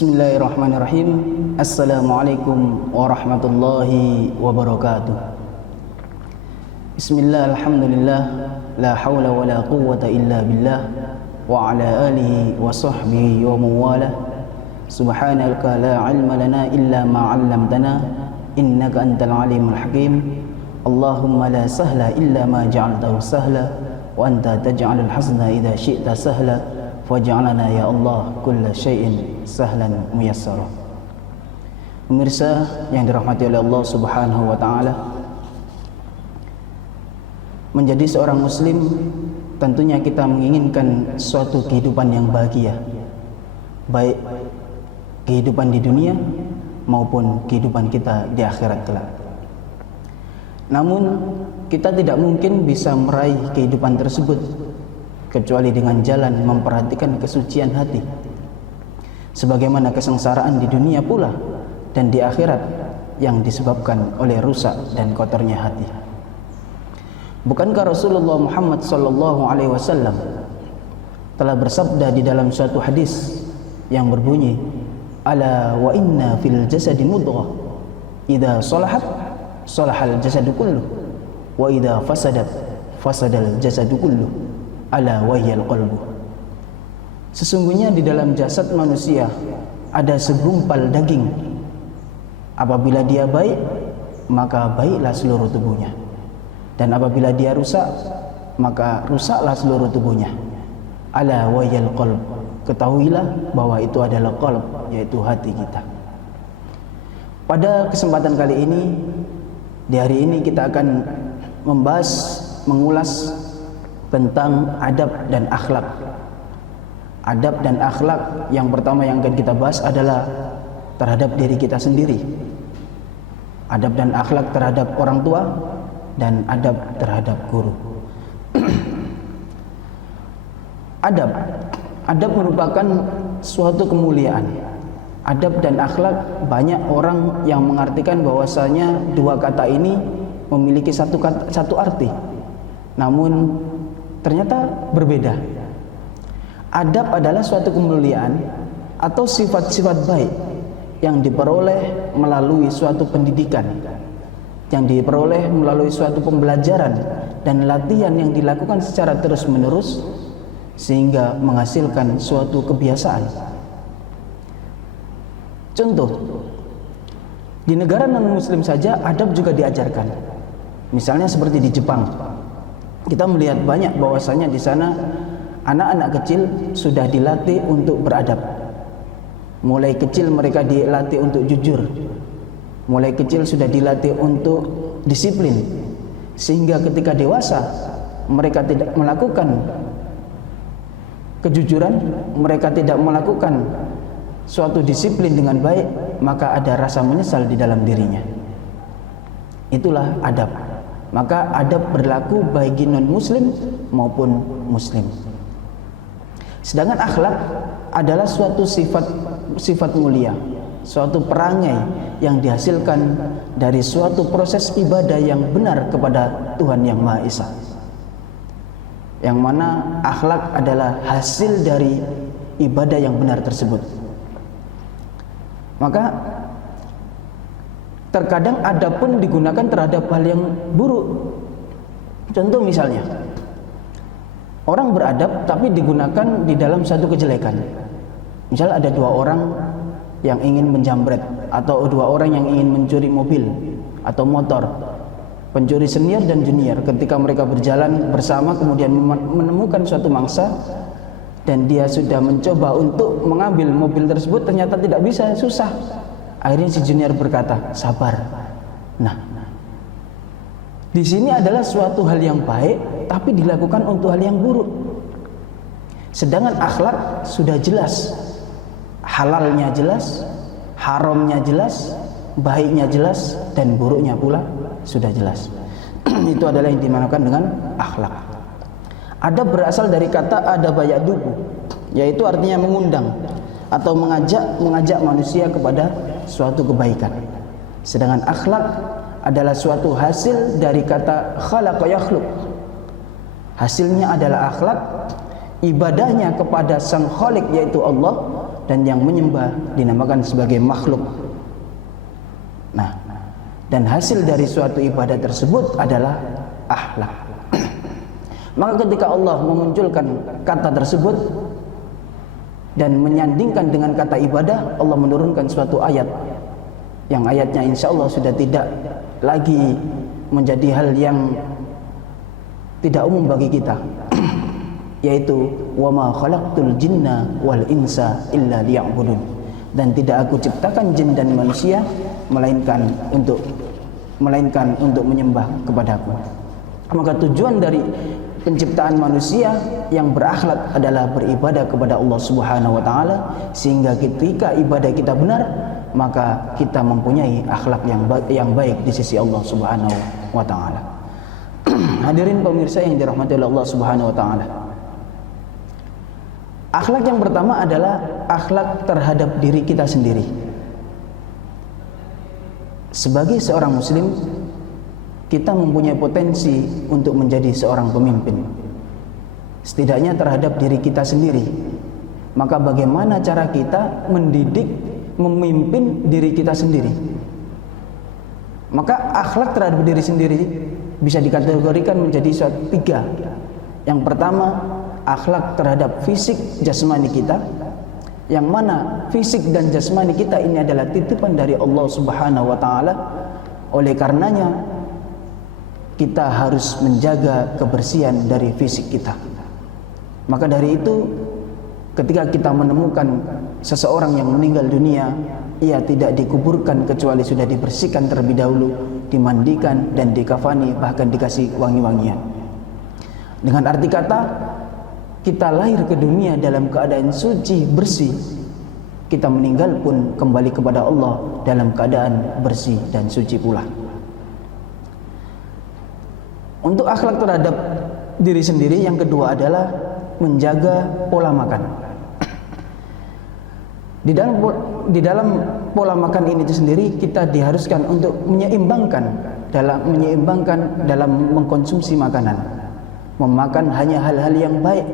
Bismillahirrahmanirrahim. Assalamualaikum warahmatullahi wabarakatuh. Bismillah, alhamdulillah, la hawla wa la quwwata illa billah, wa ala alihi wa sahbihi wa mawalah. Subhanaka la ilma lana illa ma 'allamtana, innaka antal alimul hakim. Allahumma la sahla illa ma ja'altahu sahla, wa anta taj'alul hazna idza syi'ta sahla. Waj'alna ya Allah kulla syai'in sahlan muyassara. Pemirsa yang dirahmati oleh Allah Subhanahu wa taala, menjadi seorang muslim tentunya kita menginginkan suatu kehidupan yang bahagia, baik kehidupan di dunia maupun kehidupan kita di akhirat kelak. Namun kita tidak mungkin bisa meraih kehidupan tersebut kecuali dengan jalan memperhatikan kesucian hati, sebagaimana kesengsaraan di dunia pula dan di akhirat yang disebabkan oleh rusak dan kotornya hati. Bukankah Rasulullah Muhammad SAW telah bersabda di dalam suatu hadis yang berbunyi, ala wa inna fil jasadi mudghah idza salahat salahal jasadu kulluh wa idza fasadat fasadal jasadu kulluh ala wahyal qalbu. Sesungguhnya di dalam jasad manusia ada segumpal daging. Apabila dia baik, maka baiklah seluruh tubuhnya, dan apabila dia rusak, maka rusaklah seluruh tubuhnya. Ala wahyal qalb, ketahuilah bahwa itu adalah qalb, yaitu hati kita. Pada kesempatan kali ini, di hari ini kita akan mengulas tentang adab dan akhlak. Adab dan akhlak yang pertama yang akan kita bahas adalah terhadap diri kita sendiri. Adab dan akhlak terhadap orang tua dan adab terhadap guru. Adab merupakan suatu kemuliaan. Adab dan akhlak, banyak orang yang mengartikan bahwasanya dua kata ini memiliki satu arti. Namun ternyata berbeda. Adab adalah suatu kemuliaan atau sifat-sifat baik yang diperoleh melalui suatu pendidikan, yang diperoleh melalui suatu pembelajaran dan latihan yang dilakukan secara terus-menerus sehingga menghasilkan suatu kebiasaan. Contoh, di negara non-muslim saja adab juga diajarkan. Misalnya seperti di Jepang. Kita melihat banyak bahwasanya di sana anak-anak kecil sudah dilatih untuk beradab. Mulai kecil mereka dilatih untuk jujur. Mulai kecil sudah dilatih untuk disiplin. Sehingga ketika dewasa mereka tidak melakukan kejujuran, mereka tidak melakukan suatu disiplin dengan baik, maka ada rasa menyesal di dalam dirinya. Itulah adab. Maka adab berlaku bagi non-muslim maupun muslim. Sedangkan akhlak adalah suatu sifat mulia, suatu perangai yang dihasilkan dari suatu proses ibadah yang benar kepada Tuhan Yang Maha Esa. Yang mana akhlak adalah hasil dari ibadah yang benar tersebut. Maka terkadang adab pun digunakan terhadap hal yang buruk. Contoh misalnya, orang beradab tapi digunakan di dalam satu kejelekan. Misal ada dua orang yang ingin menjamret, atau dua orang yang ingin mencuri mobil atau motor, pencuri senior dan junior. Ketika mereka berjalan bersama kemudian menemukan suatu mangsa, dan dia sudah mencoba untuk mengambil mobil tersebut, ternyata tidak bisa, susah. Akhirnya si junior berkata, sabar. Nah, di sini adalah suatu hal yang baik, tapi dilakukan untuk hal yang buruk. Sedangkan akhlak sudah jelas, halalnya jelas, haramnya jelas, baiknya jelas, dan buruknya pula sudah jelas. Itu adalah yang dimanakan dengan akhlak. Adab berasal dari kata adaba ya'dubu, yaitu artinya mengundang atau mengajak manusia kepada suatu kebaikan. Sedangkan akhlak adalah suatu hasil dari kata khalaqa yakhluq. Hasilnya adalah akhlak, ibadahnya kepada sang Khalik yaitu Allah dan yang menyembah dinamakan sebagai makhluk. Nah, dan hasil dari suatu ibadah tersebut adalah akhlak. Maka ketika Allah memunculkan kata tersebut dan menyandingkan dengan kata ibadah, Allah menurunkan suatu ayat yang ayatnya insya Allah sudah tidak lagi menjadi hal yang tidak umum bagi kita, yaitu wa ma khalaqtul jinna wal insa illa liya'budun, dan tidak aku ciptakan jin dan manusia melainkan untuk menyembah kepadaku. Maka tujuan dari penciptaan manusia yang berakhlak adalah beribadah kepada Allah Subhanahu wa taala, sehingga ketika ibadah kita benar, maka kita mempunyai akhlak yang baik di sisi Allah Subhanahu wa taala. Hadirin pemirsa yang dirahmati oleh Allah Subhanahu wa taala. Akhlak yang pertama adalah akhlak terhadap diri kita sendiri. Sebagai seorang muslim, kita mempunyai potensi untuk menjadi seorang pemimpin, setidaknya terhadap diri kita sendiri. Maka bagaimana cara kita mendidik, memimpin diri kita sendiri? Maka akhlak terhadap diri sendiri bisa dikategorikan menjadi tiga. Yang pertama, akhlak terhadap fisik jasmani kita, yang mana fisik dan jasmani kita ini adalah titipan dari Allah Subhanahu wa taala. Oleh karenanya kita harus menjaga kebersihan dari fisik kita. Maka dari itu, ketika kita menemukan seseorang yang meninggal dunia, ia tidak dikuburkan kecuali sudah dibersihkan terlebih dahulu, dimandikan dan dikafani, bahkan dikasih wangi-wangian. Dengan arti kata, kita lahir ke dunia dalam keadaan suci, bersih. Kita meninggal pun kembali kepada Allah dalam keadaan bersih dan suci pula. Untuk akhlak terhadap diri sendiri, yang kedua adalah menjaga pola makan. Di dalam pola makan ini sendiri, kita diharuskan untuk menyeimbangkan dalam mengkonsumsi makanan, memakan hanya hal-hal yang baik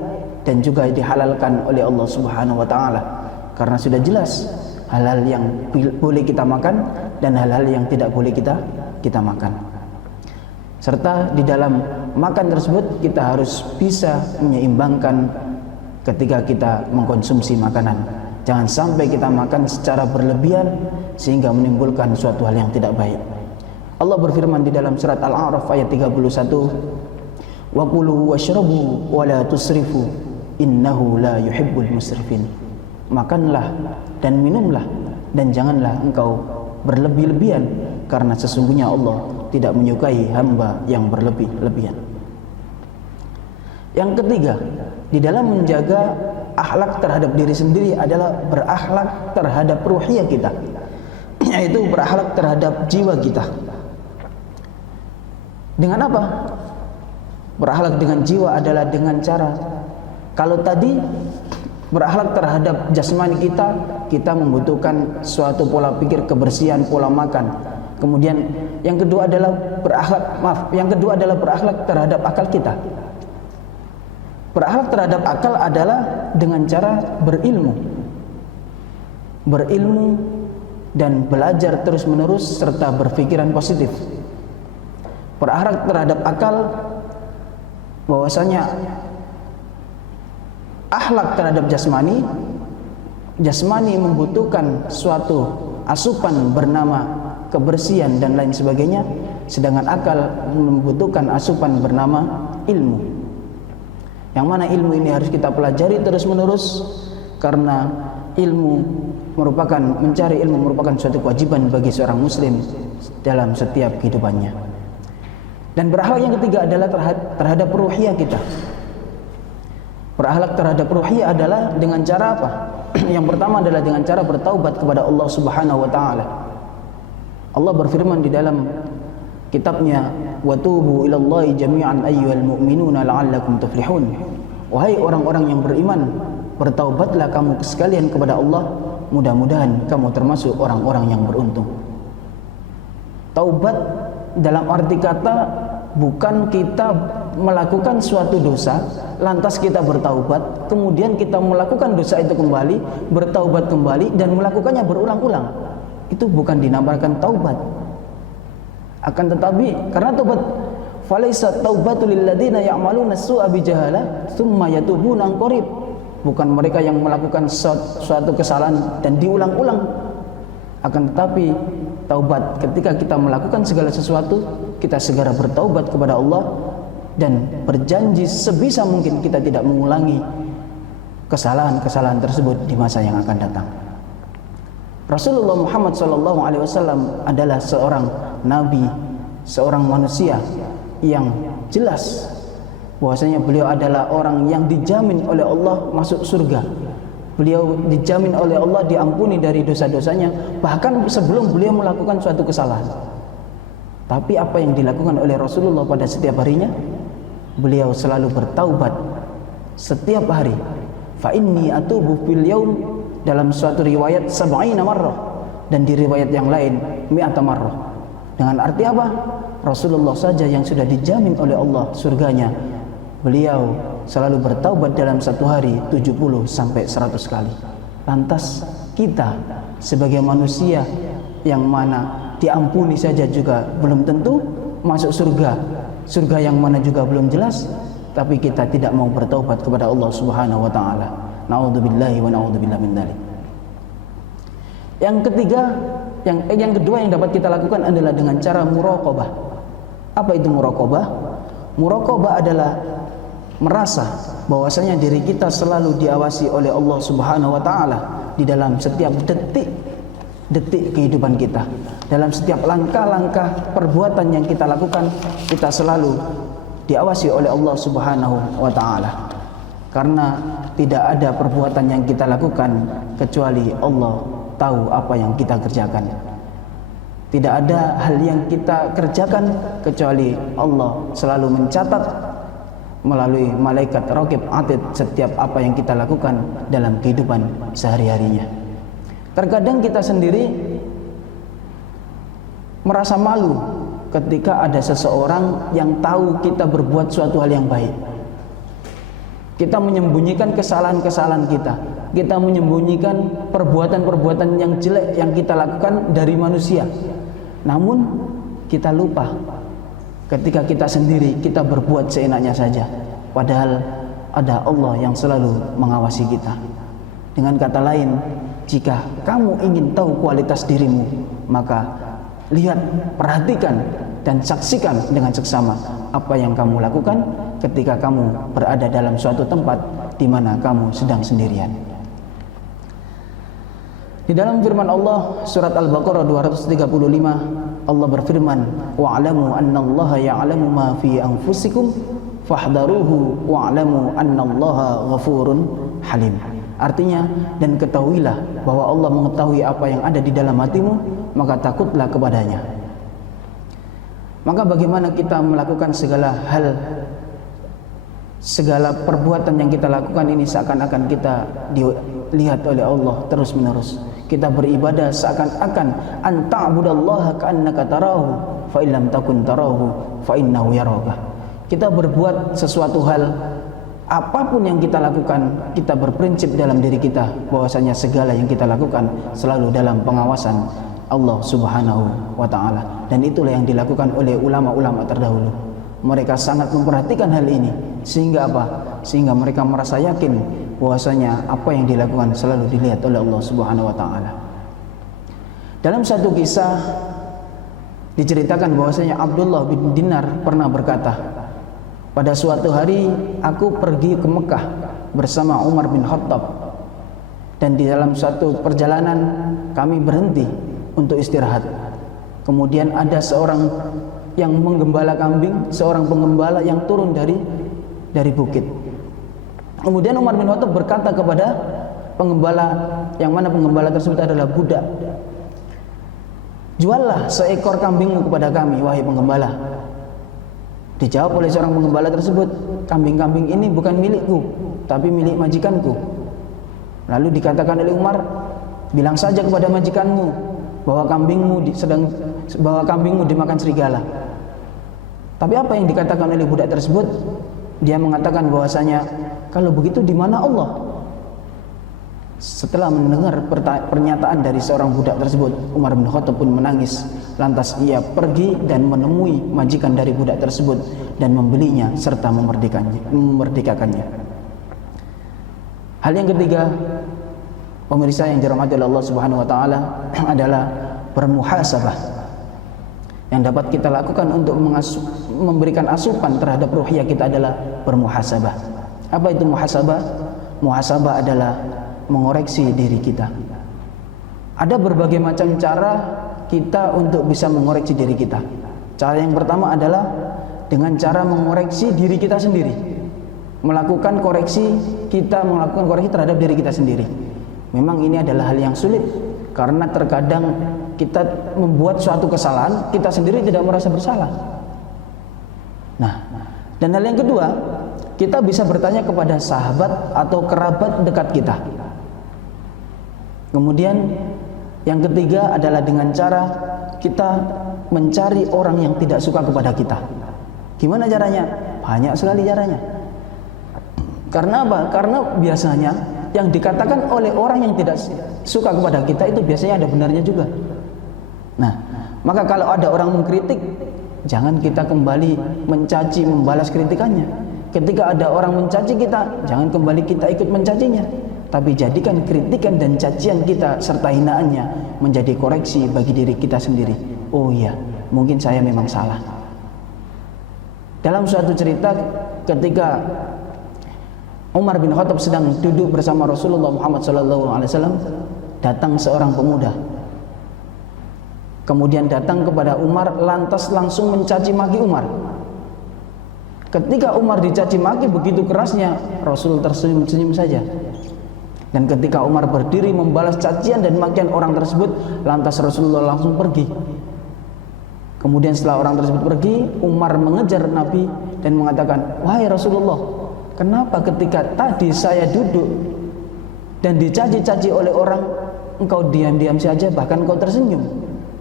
dan juga dihalalkan oleh Allah Subhanahu wa taala. Karena sudah jelas hal-hal yang boleh kita makan dan hal-hal yang tidak boleh kita makan. Serta di dalam makan tersebut kita harus bisa menyeimbangkan ketika kita mengkonsumsi makanan. Jangan sampai kita makan secara berlebihan sehingga menimbulkan suatu hal yang tidak baik. Allah berfirman di dalam surat Al-A'raf ayat 31, "Wa kulu washrabu wa la tusrifu innahu la yuhibbul musrifin." Makanlah dan minumlah dan janganlah engkau berlebih-lebihan, karena sesungguhnya Allah tidak menyukai hamba yang berlebih-lebihan. Yang ketiga, di dalam menjaga akhlak terhadap diri sendiri adalah berakhlak terhadap ruhiyah kita, yaitu berakhlak terhadap jiwa kita. Dengan apa? Berakhlak dengan jiwa adalah dengan cara, kalau tadi berakhlak terhadap jasmani kita membutuhkan suatu pola pikir, kebersihan, pola makan. Kemudian yang kedua adalah berakhlak terhadap akal kita. Berakhlak terhadap akal adalah dengan cara berilmu dan belajar terus-menerus serta berpikiran positif. Berakhlak terhadap akal, bahwasanya akhlak terhadap jasmani membutuhkan suatu asupan bernama kebersihan dan lain sebagainya, sedangkan akal membutuhkan asupan bernama ilmu. Yang mana ilmu ini harus kita pelajari terus-menerus, karena mencari ilmu merupakan suatu kewajiban bagi seorang muslim dalam setiap kehidupannya. Dan berakhlak yang ketiga adalah terhadap ruhiyah kita. Berakhlak terhadap ruhiyah adalah dengan cara apa? Yang pertama adalah dengan cara bertaubat kepada Allah Subhanahu wa taala. Allah berfirman di dalam kitabnya, "Wa tubu ilallahi jami'an ayyuhal mu'minuna la'allakum tuflihun." Wahai orang-orang yang beriman, bertaubatlah kamu sekalian kepada Allah, mudah-mudahan kamu termasuk orang-orang yang beruntung. Taubat dalam arti kata bukan kita melakukan suatu dosa, lantas kita bertaubat, kemudian kita melakukan dosa itu kembali, bertaubat kembali dan melakukannya berulang-ulang. Itu bukan dinamakan taubat. Akan tetapi karena taubat, falaisa taubatu lil ladzina ya'maluna as-su'a bijahalah tsumma yatubuna qarib. Bukan mereka yang melakukan suatu kesalahan dan diulang-ulang. Akan tetapi taubat ketika kita melakukan segala sesuatu, kita segera bertaubat kepada Allah dan berjanji sebisa mungkin kita tidak mengulangi kesalahan-kesalahan tersebut di masa yang akan datang. Rasulullah Muhammad SAW adalah seorang nabi, seorang manusia yang jelas bahwasanya beliau adalah orang yang dijamin oleh Allah masuk surga. Beliau dijamin oleh Allah diampuni dari dosa-dosanya bahkan sebelum beliau melakukan suatu kesalahan. Tapi apa yang dilakukan oleh Rasulullah pada setiap harinya? Beliau selalu bertaubat setiap hari. Fa inni atubu fil yaum, dalam suatu riwayat 70 marrah dan di riwayat yang lain 100 marrah. Dengan arti apa? Rasulullah saja yang sudah dijamin oleh Allah surganya, beliau selalu bertaubat dalam satu hari 70 sampai 100 kali. Lantas kita sebagai manusia yang mana diampuni saja juga belum tentu masuk surga, surga yang mana juga belum jelas, tapi kita tidak mau bertaubat kepada Allah Subhanahu wa taala. Na'udzubillahi wa na'udzubillah min dzalik. Yang ketiga, yang kedua yang dapat kita lakukan adalah dengan cara muraqabah. Apa itu muraqabah? Muraqabah adalah merasa bahwasanya diri kita selalu diawasi oleh Allah Subhanahu wa taala di dalam setiap detik kehidupan kita. Dalam setiap langkah-langkah perbuatan yang kita lakukan, kita selalu diawasi oleh Allah Subhanahu wa taala. Karena tidak ada perbuatan yang kita lakukan kecuali Allah tahu apa yang kita kerjakan. Tidak ada hal yang kita kerjakan kecuali Allah selalu mencatat melalui malaikat raqib atid setiap apa yang kita lakukan dalam kehidupan sehari-harinya. Terkadang kita sendiri merasa malu ketika ada seseorang yang tahu kita berbuat suatu hal yang baik. Kita menyembunyikan kesalahan-kesalahan kita. Kita menyembunyikan perbuatan-perbuatan yang jelek yang kita lakukan dari manusia. Namun kita lupa ketika kita sendiri kita berbuat seenaknya saja, padahal ada Allah yang selalu mengawasi kita. Dengan kata lain, jika kamu ingin tahu kualitas dirimu, maka lihat, perhatikan dan saksikan dengan seksama apa yang kamu lakukan ketika kamu berada dalam suatu tempat di mana kamu sedang sendirian. Di dalam firman Allah surat Al-Baqarah 235, Allah berfirman, wa'lamu annallaha ya'lamu ma fi anfusikum fahdharuhu wa'lamu annallaha ghafurun halim. Artinya, dan ketahuilah bahwa Allah mengetahui apa yang ada di dalam hatimu, maka takutlah kepadanya. Maka bagaimana kita melakukan segala hal, segala perbuatan yang kita lakukan ini seakan-akan kita dilihat oleh Allah terus menerus. Kita beribadah seakan-akan anta'budallaha ka'annaka tarahu fa illam takun tarahu fa innahu yaraka. Kita berbuat sesuatu hal, apapun yang kita lakukan, kita berprinsip dalam diri kita bahwasanya segala yang kita lakukan selalu dalam pengawasan Allah Subhanahu wa taala. Dan itulah yang dilakukan oleh ulama-ulama terdahulu. Mereka sangat memperhatikan hal ini sehingga apa? Sehingga mereka merasa yakin bahwasanya apa yang dilakukan selalu dilihat oleh Allah Subhanahu wa taala. Dalam satu kisah diceritakan bahwasanya Abdullah bin Dinar pernah berkata, pada suatu hari aku pergi ke Mekah bersama Umar bin Khattab, dan di dalam suatu perjalanan kami berhenti untuk istirahat. Kemudian ada seorang yang menggembala kambing, seorang penggembala yang turun dari bukit. Kemudian Umar bin Khattab berkata kepada penggembala, yang mana penggembala tersebut adalah budak, juallah seekor kambingmu kepada kami, wahai penggembala. Dijawab oleh seorang penggembala tersebut, kambing-kambing ini bukan milikku, tapi milik majikanku. Lalu dikatakan oleh Umar, bilang saja kepada majikanmu bahwa kambingmu dimakan serigala. Tapi apa yang dikatakan oleh budak tersebut? Dia mengatakan bahwasanya, kalau begitu di mana Allah? Setelah mendengar pernyataan dari seorang budak tersebut, Umar bin Khattab pun menangis. Lantas ia pergi dan menemui majikan dari budak tersebut dan membelinya serta memerdekakannya. Hal yang ketiga, pemirsa yang dirahmati oleh Allah Subhanahu wa taala, adalah bermuhasabah. Yang dapat kita lakukan untuk memberikan asupan terhadap ruhiyah kita adalah bermuhasabah. Apa itu muhasabah? Muhasabah adalah mengoreksi diri kita. Ada berbagai macam cara kita untuk bisa mengoreksi diri kita. Cara yang pertama adalah dengan cara mengoreksi diri kita sendiri. Melakukan koreksi terhadap diri kita sendiri. Memang ini adalah hal yang sulit, karena terkadang kita membuat suatu kesalahan, kita sendiri tidak merasa bersalah. Nah, dan hal yang kedua, kita bisa bertanya kepada sahabat atau kerabat dekat kita. Kemudian yang ketiga adalah dengan cara kita mencari orang yang tidak suka kepada kita. Gimana caranya? Banyak sekali caranya. Karena apa? Karena biasanya yang dikatakan oleh orang yang tidak suka kepada kita itu biasanya ada benarnya juga. Nah, maka kalau ada orang mengkritik, jangan kita kembali mencaci, membalas kritikannya. Ketika ada orang mencaci kita, jangan kembali kita ikut mencacinya, tapi jadikan kritikan dan cacian kita serta hinaannya menjadi koreksi bagi diri kita sendiri. Oh iya, mungkin saya memang salah. Dalam suatu cerita, ketika Umar bin Khattab sedang duduk bersama Rasulullah Muhammad SAW, datang seorang pemuda. Kemudian datang kepada Umar, lantas langsung mencaci maki Umar. Ketika Umar dicaci maki begitu kerasnya, Rasul tersenyum-senyum saja. Dan ketika Umar berdiri membalas cacian dan makian orang tersebut, lantas Rasulullah langsung pergi. Kemudian setelah orang tersebut pergi, Umar mengejar Nabi dan mengatakan, "Wahai Rasulullah, kenapa ketika tadi saya duduk dan dicaci-caci oleh orang, engkau diam-diam saja, bahkan engkau tersenyum?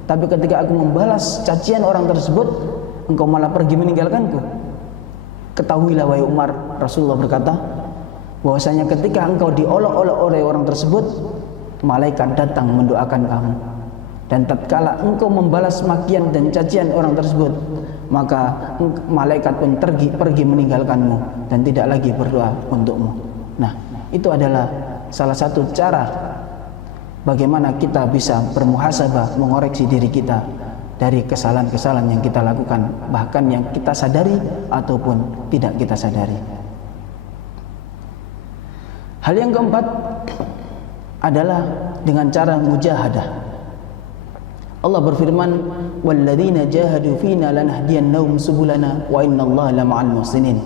Tapi ketika aku membalas cacian orang tersebut, engkau malah pergi meninggalkanku." Ketahuilah wahai Umar, Rasulullah berkata, bahwasanya ketika engkau diolok-olok oleh orang tersebut, malaikat datang mendoakan kamu. Dan tatkala engkau membalas makian dan cacian orang tersebut, maka malaikat pun pergi meninggalkanmu dan tidak lagi berdoa untukmu. Nah, itu adalah salah satu cara bagaimana kita bisa bermuhasabah, mengoreksi diri kita dari kesalahan-kesalahan yang kita lakukan, bahkan yang kita sadari ataupun tidak kita sadari. Hal yang keempat adalah dengan cara mujahadah. Allah berfirman, "Walladzina jahadu fina lanahdiyannahum subulana wa innallaha lama'al muhsinin."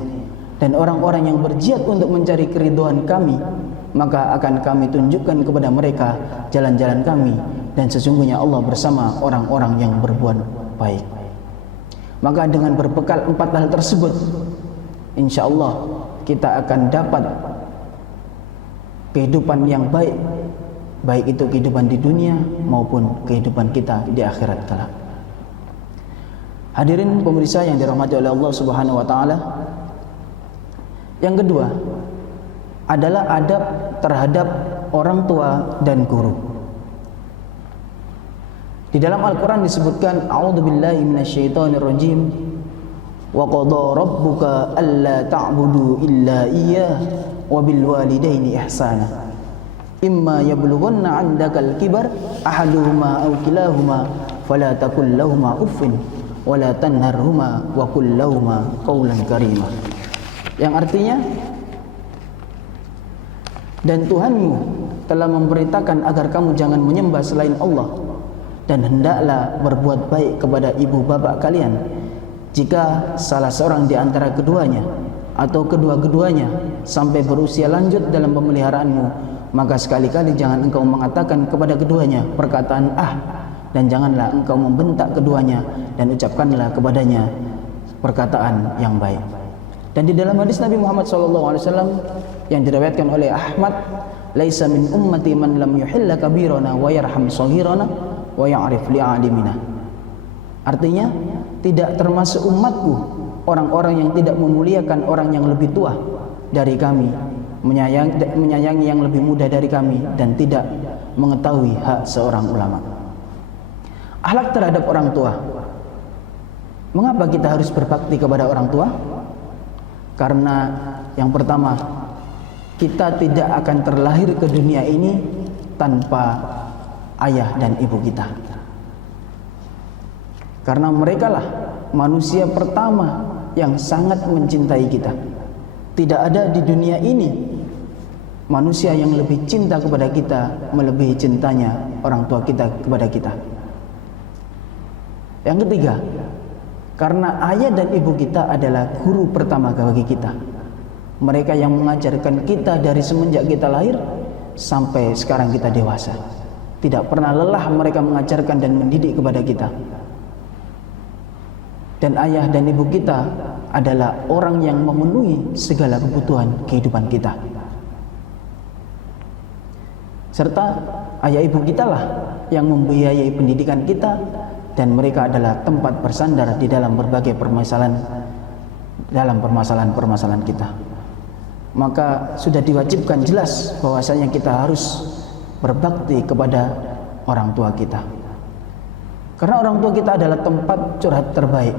Dan orang-orang yang berjihad untuk mencari keridhaan kami, maka akan kami tunjukkan kepada mereka jalan-jalan kami, dan sesungguhnya Allah bersama orang-orang yang berbuat baik. Maka dengan berbekal 4 hal tersebut, insya Allah kita akan dapat kehidupan yang baik, baik itu kehidupan di dunia maupun kehidupan kita di akhirat kelak. Hadirin pemirsa yang dirahmati oleh Allah Subhanahu wa taala, yang kedua adalah adab terhadap orang tua dan guru. Di dalam Al-Quran disebutkan, "A'udzubillahi minasyaitonirrajim, wa qadha rabbuka alla ta'budu illa iyyah wa bil walidaini ihsana imma yablughanna 'indakal kibar ahaduhuma aw kilahuma fala taqul lahumā uffin wa la tanharhumā wa qul lahumā qawlan karīmā." Yang artinya, dan Tuhanmu telah memberitakan agar kamu jangan menyembah selain Allah, dan hendaklah berbuat baik kepada ibu bapak kalian. Jika salah seorang di antara keduanya atau kedua-keduanya sampai berusia lanjut dalam pemeliharaanmu, maka sekali-kali jangan engkau mengatakan kepada keduanya perkataan "ah", dan janganlah engkau membentak keduanya, dan ucapkanlah kepadanya perkataan yang baik. Dan di dalam hadis Nabi Muhammad SAW yang diriwayatkan oleh Ahmad, "Laisa min ummati man lam yuhilla kabirana wa yarham shaghirana wa ya'rif li'alimina." Artinya, tidak termasuk umatku orang-orang yang tidak memuliakan orang yang lebih tua dari kami, menyayangi yang lebih muda dari kami, dan tidak mengetahui hak seorang ulama. Akhlak terhadap orang tua. Mengapa kita harus berbakti kepada orang tua? Karena yang pertama, kita tidak akan terlahir ke dunia ini tanpa ayah dan ibu kita. Karena merekalah manusia pertama yang sangat mencintai kita. Tidak ada di dunia ini manusia yang lebih cinta kepada kita melebihi cintanya orang tua kita kepada kita. Yang ketiga, karena ayah dan ibu kita adalah guru pertama bagi kita. Mereka yang mengajarkan kita dari semenjak kita lahir sampai sekarang kita dewasa. Tidak pernah lelah mereka mengajarkan dan mendidik kepada kita. Dan ayah dan ibu kita adalah orang yang memenuhi segala kebutuhan kehidupan kita. Serta ayah ibu kita lah yang membiayai pendidikan kita, dan mereka adalah tempat bersandar di dalam berbagai permasalahan kita. Maka sudah diwajibkan jelas bahwasanya kita harus berbakti kepada orang tua kita. Karena orang tua kita adalah tempat curhat terbaik,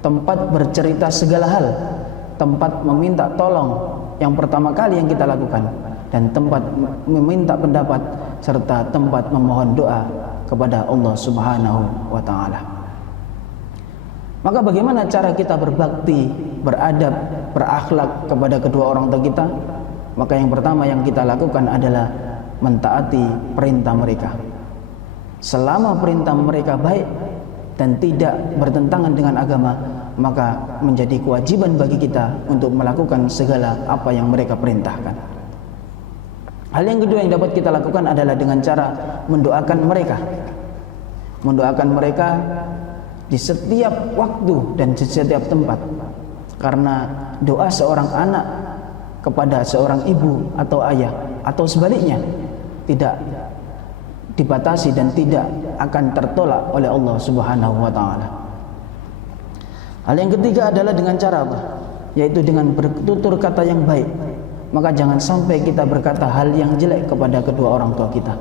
tempat bercerita segala hal, tempat meminta tolong yang pertama kali yang kita lakukan, dan tempat meminta pendapat serta tempat memohon doa kepada Allah Subhanahu wa taala. Maka bagaimana cara kita berbakti, beradab, berakhlak kepada kedua orang tua kita? Maka yang pertama yang kita lakukan adalah mentaati perintah mereka. Selama perintah mereka baik dan tidak bertentangan dengan agama, maka menjadi kewajiban bagi kita untuk melakukan segala apa yang mereka perintahkan. Hal yang kedua yang dapat kita lakukan adalah dengan cara mendoakan mereka. Mendoakan mereka di setiap waktu dan di setiap tempat. Karena doa seorang anak kepada seorang ibu atau ayah atau sebaliknya tidak dibatasi dan tidak akan tertolak oleh Allah Subhanahu wa taala. Hal yang ketiga adalah dengan cara apa? Yaitu dengan bertutur kata yang baik. Maka jangan sampai kita berkata hal yang jelek kepada kedua orang tua kita.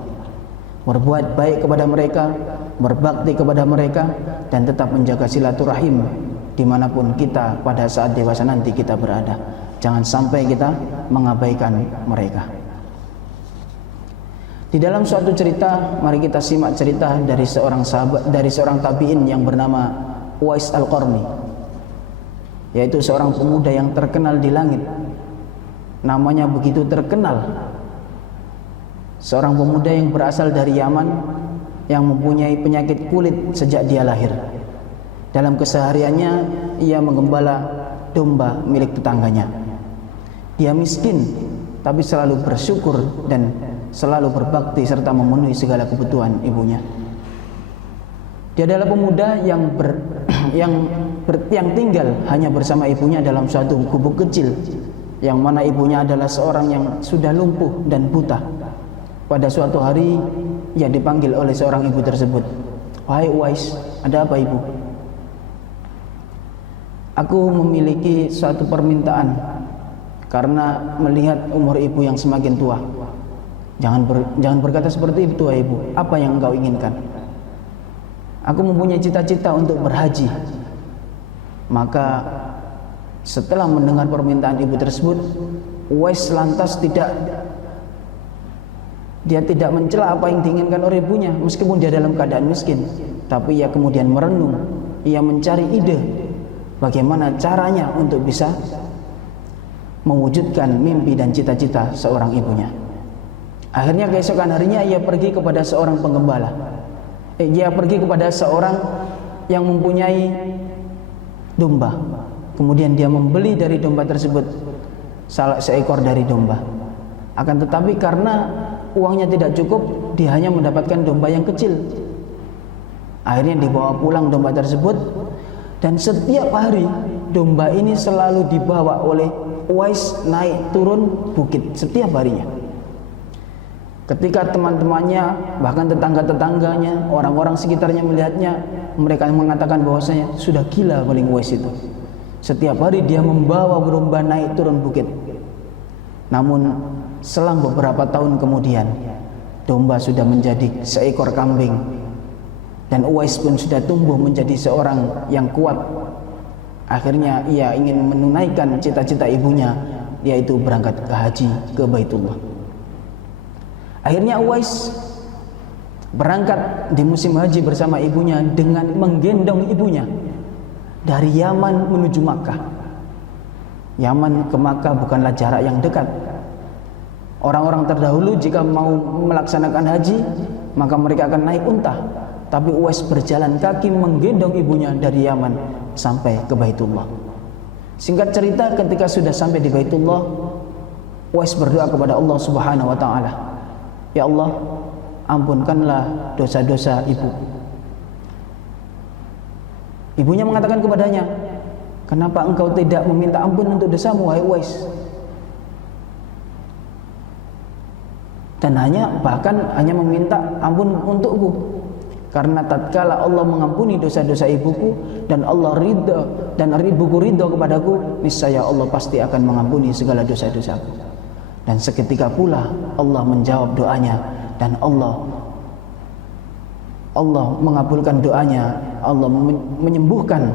Berbuat baik kepada mereka, berbakti kepada mereka, dan tetap menjaga silaturahim dimanapun kita pada saat dewasa nanti kita berada. Jangan sampai kita mengabaikan mereka. Di dalam suatu cerita, mari kita simak cerita dari seorang sahabat, dari seorang tabi'in yang bernama Uwais Al-Qarni, yaitu seorang pemuda yang terkenal di langit. Namanya begitu terkenal. Seorang pemuda yang berasal dari Yaman, yang mempunyai penyakit kulit sejak dia lahir. Dalam kesehariannya ia menggembala domba milik tetangganya. Dia miskin, tapi selalu bersyukur dan selalu berbakti serta memenuhi segala kebutuhan ibunya. Dia adalah pemuda yang tinggal hanya bersama ibunya dalam suatu gubuk kecil, yang mana ibunya adalah seorang yang sudah lumpuh dan buta. Pada suatu hari ia dipanggil oleh seorang ibu tersebut. "Wahai Uwais, ada apa ibu?" "Aku memiliki suatu permintaan karena melihat umur ibu yang semakin tua." Jangan berkata seperti itu, wahai ibu. Apa yang engkau inginkan? "Aku mempunyai cita-cita untuk berhaji." Maka setelah mendengar permintaan ibu tersebut, Uwais lantas tidak mencela apa yang diinginkan oleh ibunya, meskipun dia dalam keadaan miskin. Tapi ia kemudian merenung, ia mencari ide bagaimana caranya untuk bisa mewujudkan mimpi dan cita-cita seorang ibunya. Akhirnya keesokan harinya ia pergi kepada seorang penggembala. Ia pergi kepada seorang yang mempunyai domba. Kemudian dia membeli dari domba tersebut seekor dari domba. Akan tetapi karena uangnya tidak cukup, dia hanya mendapatkan domba yang kecil. Akhirnya dibawa pulang domba tersebut, dan setiap hari domba ini selalu dibawa oleh Uwais naik turun bukit setiap harinya. Ketika teman-temannya, bahkan tetangga-tetangganya, orang-orang sekitarnya melihatnya, mereka mengatakan bahwasanya sudah gila paling Uwais itu. Setiap hari dia membawa domba naik turun bukit. Namun selang beberapa tahun kemudian, domba sudah menjadi seekor kambing, dan Uwais pun sudah tumbuh menjadi seorang yang kuat. Akhirnya ia ingin menunaikan cita-cita ibunya, yaitu berangkat ke haji ke Baitullah. Akhirnya Uwais berangkat di musim haji bersama ibunya dengan menggendong ibunya dari Yaman menuju Makkah. Yaman ke Makkah bukanlah jarak yang dekat. Orang-orang terdahulu jika mau melaksanakan haji, maka mereka akan naik unta. Tapi Uwais berjalan kaki menggendong ibunya dari Yaman sampai ke Baitullah. Singkat cerita, ketika sudah sampai di Baitullah, Uwais berdoa kepada Allah Subhanahu wa taala, "Ya Allah, ampunkanlah dosa-dosa ibu." Ibunya mengatakan kepadanya, "Kenapa engkau tidak meminta ampun untuk dosamu, wahai Uwais?" Dan bahkan hanya meminta ampun untukku, karena tatkala Allah mengampuni dosa-dosa ibuku dan Allah ridha dan ibuku ridha kepadaku, niscaya Allah pasti akan mengampuni segala dosa-dosaku. Dan seketika pula Allah menjawab doanya, dan Allah mengabulkan doanya. Allah menyembuhkan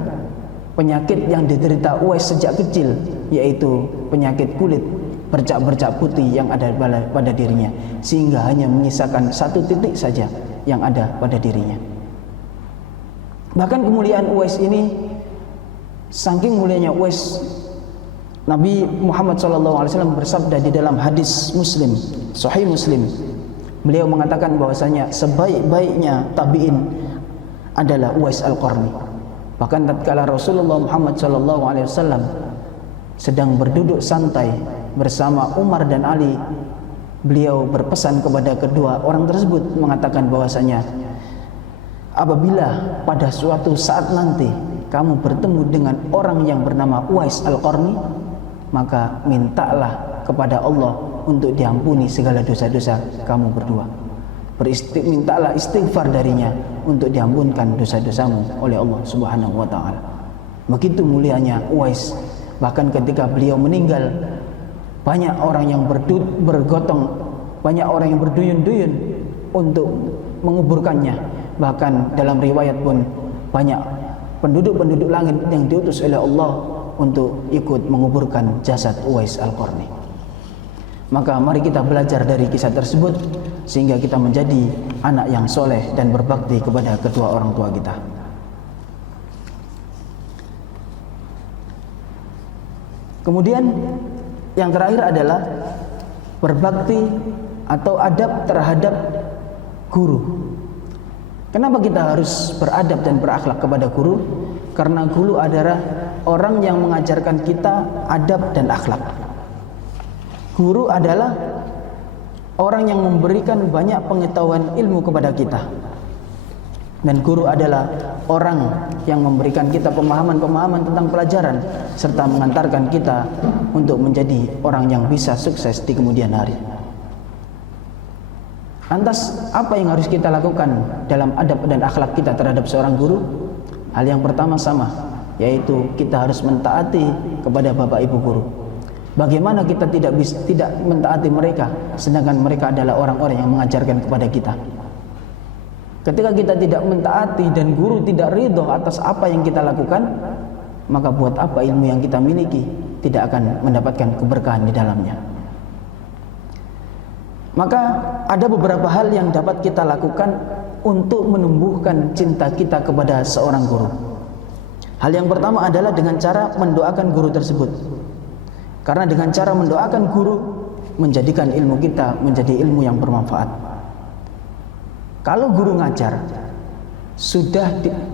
penyakit yang diderita Uwais sejak kecil, yaitu penyakit kulit bercak-bercak putih yang ada pada dirinya, sehingga hanya menyisakan satu titik saja yang ada pada dirinya. Bahkan kemuliaan Uwais ini, saking mulianya Uwais, Nabi Muhammad SAW bersabda di dalam hadis Muslim, Sahih Muslim, beliau mengatakan bahwasanya sebaik-baiknya tabi'in adalah Uwais Al-Qarni. Bahkan tatkala Rasulullah Muhammad SAW sedang berduduk santai bersama Umar dan Ali, beliau berpesan kepada kedua orang tersebut, mengatakan bahwasanya apabila pada suatu saat nanti kamu bertemu dengan orang yang bernama Uwais Al-Qarni, maka mintalah kepada Allah untuk diampuni segala dosa-dosa kamu berdua. Mintalah istighfar darinya untuk diampunkan dosa-dosamu oleh Allah Subhanahu wa taala. Begitu mulianya Uwais. Bahkan ketika beliau meninggal, banyak orang yang bergotong, banyak orang yang berduyun-duyun untuk menguburkannya. Bahkan dalam riwayat pun banyak penduduk-penduduk langit yang diutus oleh Allah untuk ikut menguburkan jasad Uwais Al-Qarni. Maka mari kita belajar dari kisah tersebut sehingga kita menjadi anak yang soleh dan berbakti kepada kedua orang tua kita. Kemudian yang terakhir adalah berbakti atau adab terhadap guru. Kenapa kita harus beradab dan berakhlak kepada guru? Karena guru adalah orang yang mengajarkan kita adab dan akhlak. Guru adalah orang yang memberikan banyak pengetahuan ilmu kepada kita. Dan guru adalah orang yang memberikan kita pemahaman-pemahaman tentang pelajaran, serta mengantarkan kita untuk menjadi orang yang bisa sukses di kemudian hari. Lantas apa yang harus kita lakukan dalam adab dan akhlak kita terhadap seorang guru? Hal yang pertama sama, yaitu kita harus mentaati kepada bapak ibu guru. Bagaimana kita tidak mentaati mereka, sedangkan mereka adalah orang-orang yang mengajarkan kepada kita? Ketika kita tidak mentaati dan guru tidak ridho atas apa yang kita lakukan, maka buat apa ilmu yang kita miliki tidak akan mendapatkan keberkahan di dalamnya. Maka ada beberapa hal yang dapat kita lakukan untuk menumbuhkan cinta kita kepada seorang guru. Hal yang pertama adalah dengan cara mendoakan guru tersebut. Karena dengan cara mendoakan guru, menjadikan ilmu kita menjadi ilmu yang bermanfaat. Kalau guru ngajar,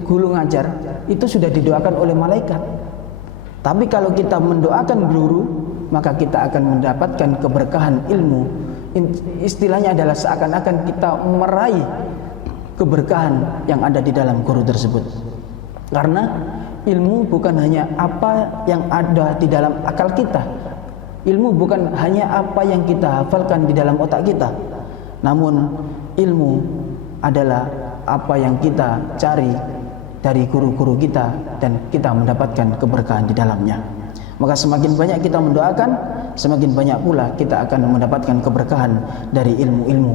guru ngajar itu sudah didoakan oleh malaikat. Tapi kalau kita mendoakan guru, maka kita akan mendapatkan keberkahan ilmu. Istilahnya adalah seakan-akan kita meraih keberkahan yang ada di dalam guru tersebut. Karena ilmu bukan hanya apa yang ada di dalam akal kita. Ilmu bukan hanya apa yang kita hafalkan di dalam otak kita. Namun ilmu adalah apa yang kita cari dari guru-guru kita dan kita mendapatkan keberkahan di dalamnya. Maka semakin banyak kita mendoakan, semakin banyak pula kita akan mendapatkan keberkahan dari ilmu-ilmu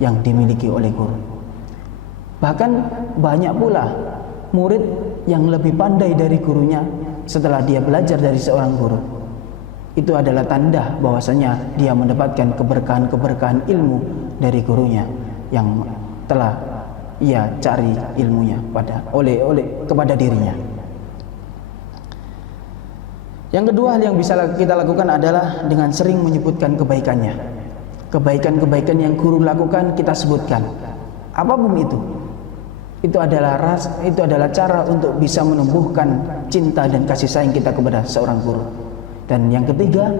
yang dimiliki oleh guru. Bahkan banyak pula murid yang lebih pandai dari gurunya setelah dia belajar dari seorang guru. Itu adalah tanda bahwasanya dia mendapatkan keberkahan-keberkahan ilmu dari gurunya yang telah ia cari ilmunya kepada dirinya. Yang kedua, hal yang bisa kita lakukan adalah dengan sering menyebutkan kebaikannya. Kebaikan-kebaikan yang guru lakukan kita sebutkan. Apapun itu adalah cara untuk bisa menumbuhkan cinta dan kasih sayang kita kepada seorang guru. Dan yang ketiga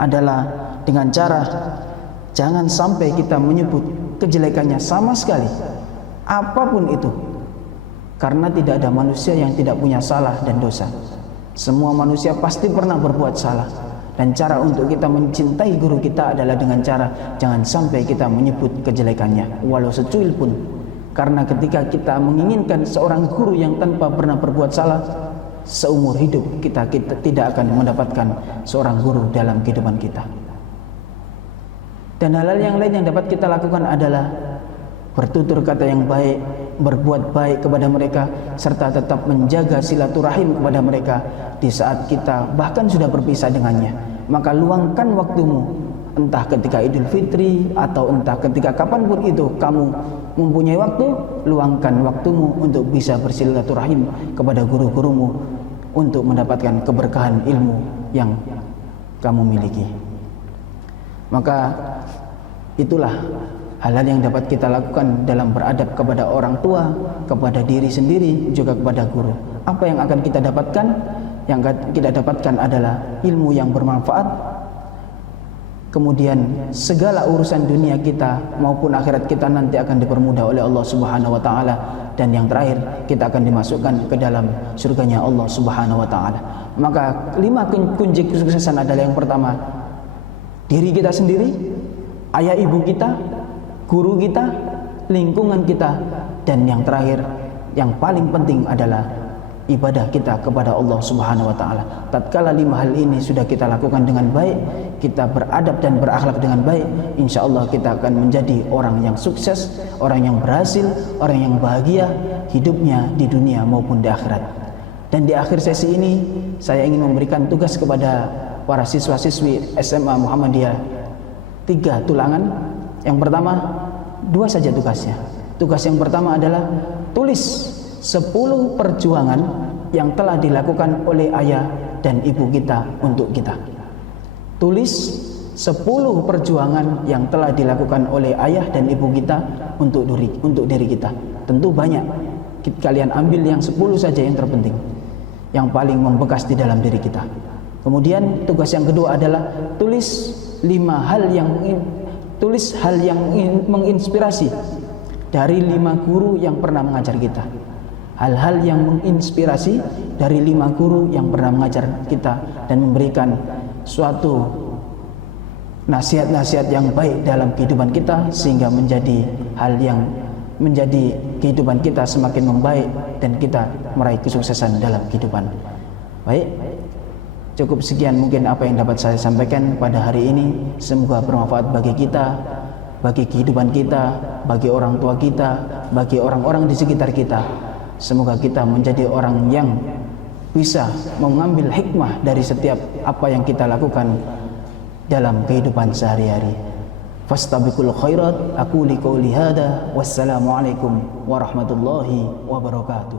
adalah dengan cara jangan sampai kita menyebut kejelekannya sama sekali, apapun itu, karena tidak ada manusia yang tidak punya salah dan dosa. Semua manusia pasti pernah berbuat salah, dan cara untuk kita mencintai guru kita adalah dengan cara jangan sampai kita menyebut kejelekannya walau secuil pun. Karena ketika kita menginginkan seorang guru yang tanpa pernah berbuat salah, seumur hidup kita tidak akan mendapatkan seorang guru dalam kehidupan kita. Dan hal-hal yang lain yang dapat kita lakukan adalah bertutur kata yang baik, berbuat baik kepada mereka, serta tetap menjaga silaturahim kepada mereka di saat kita bahkan sudah berpisah dengannya. Maka luangkan waktumu, entah ketika Idul Fitri atau entah ketika kapanpun itu kamu mempunyai waktu, luangkan waktumu untuk bisa bersilaturahim kepada guru-gurumu untuk mendapatkan keberkahan ilmu yang kamu miliki. Maka itulah hal-hal yang dapat kita lakukan dalam beradab kepada orang tua, kepada diri sendiri, juga kepada guru. Apa yang akan kita dapatkan? Yang kita dapatkan adalah ilmu yang bermanfaat. Kemudian segala urusan dunia kita maupun akhirat kita nanti akan dipermudah oleh Allah Subhanahu wa taala, dan yang terakhir kita akan dimasukkan ke dalam surganya Allah Subhanahu wa taala. Maka 5 kunci kesuksesan adalah yang pertama, diri kita sendiri, ayah ibu kita, guru kita, lingkungan kita, dan yang terakhir yang paling penting adalah ibadah kita kepada Allah Subhanahu wa taala. Tatkala 5 hal ini sudah kita lakukan dengan baik, kita beradab dan berakhlak dengan baik, insyaallah kita akan menjadi orang yang sukses, orang yang berhasil, orang yang bahagia hidupnya di dunia maupun di akhirat. Dan di akhir sesi ini saya ingin memberikan tugas kepada para siswa-siswi SMA Muhammadiyah 3 tulangan. Yang pertama, 2 saja tugasnya. Tugas yang pertama adalah tulis 10 perjuangan yang telah dilakukan oleh ayah dan ibu kita untuk kita. Tulis 10 perjuangan yang telah dilakukan oleh ayah dan ibu kita untuk diri kita. Tentu banyak. Kalian ambil yang 10 saja yang terpenting, yang paling membekas di dalam diri kita. Kemudian tugas yang kedua adalah tulis hal yang menginspirasi dari 5 guru yang pernah mengajar kita. Hal-hal yang menginspirasi dari 5 guru yang pernah mengajar kita dan memberikan suatu nasihat-nasihat yang baik dalam kehidupan kita, sehingga menjadi hal yang menjadi kehidupan kita semakin membaik dan kita meraih kesuksesan dalam kehidupan. Baik, cukup sekian mungkin apa yang dapat saya sampaikan pada hari ini. Semoga bermanfaat bagi kita, bagi kehidupan kita, bagi orang tua kita, bagi orang-orang di sekitar kita. Semoga kita menjadi orang yang bisa mengambil hikmah dari setiap apa yang kita lakukan dalam kehidupan sehari-hari. Fastabiqul khairat, aqulu qouli hadza, wassalamu alaikum warahmatullahi wabarakatuh.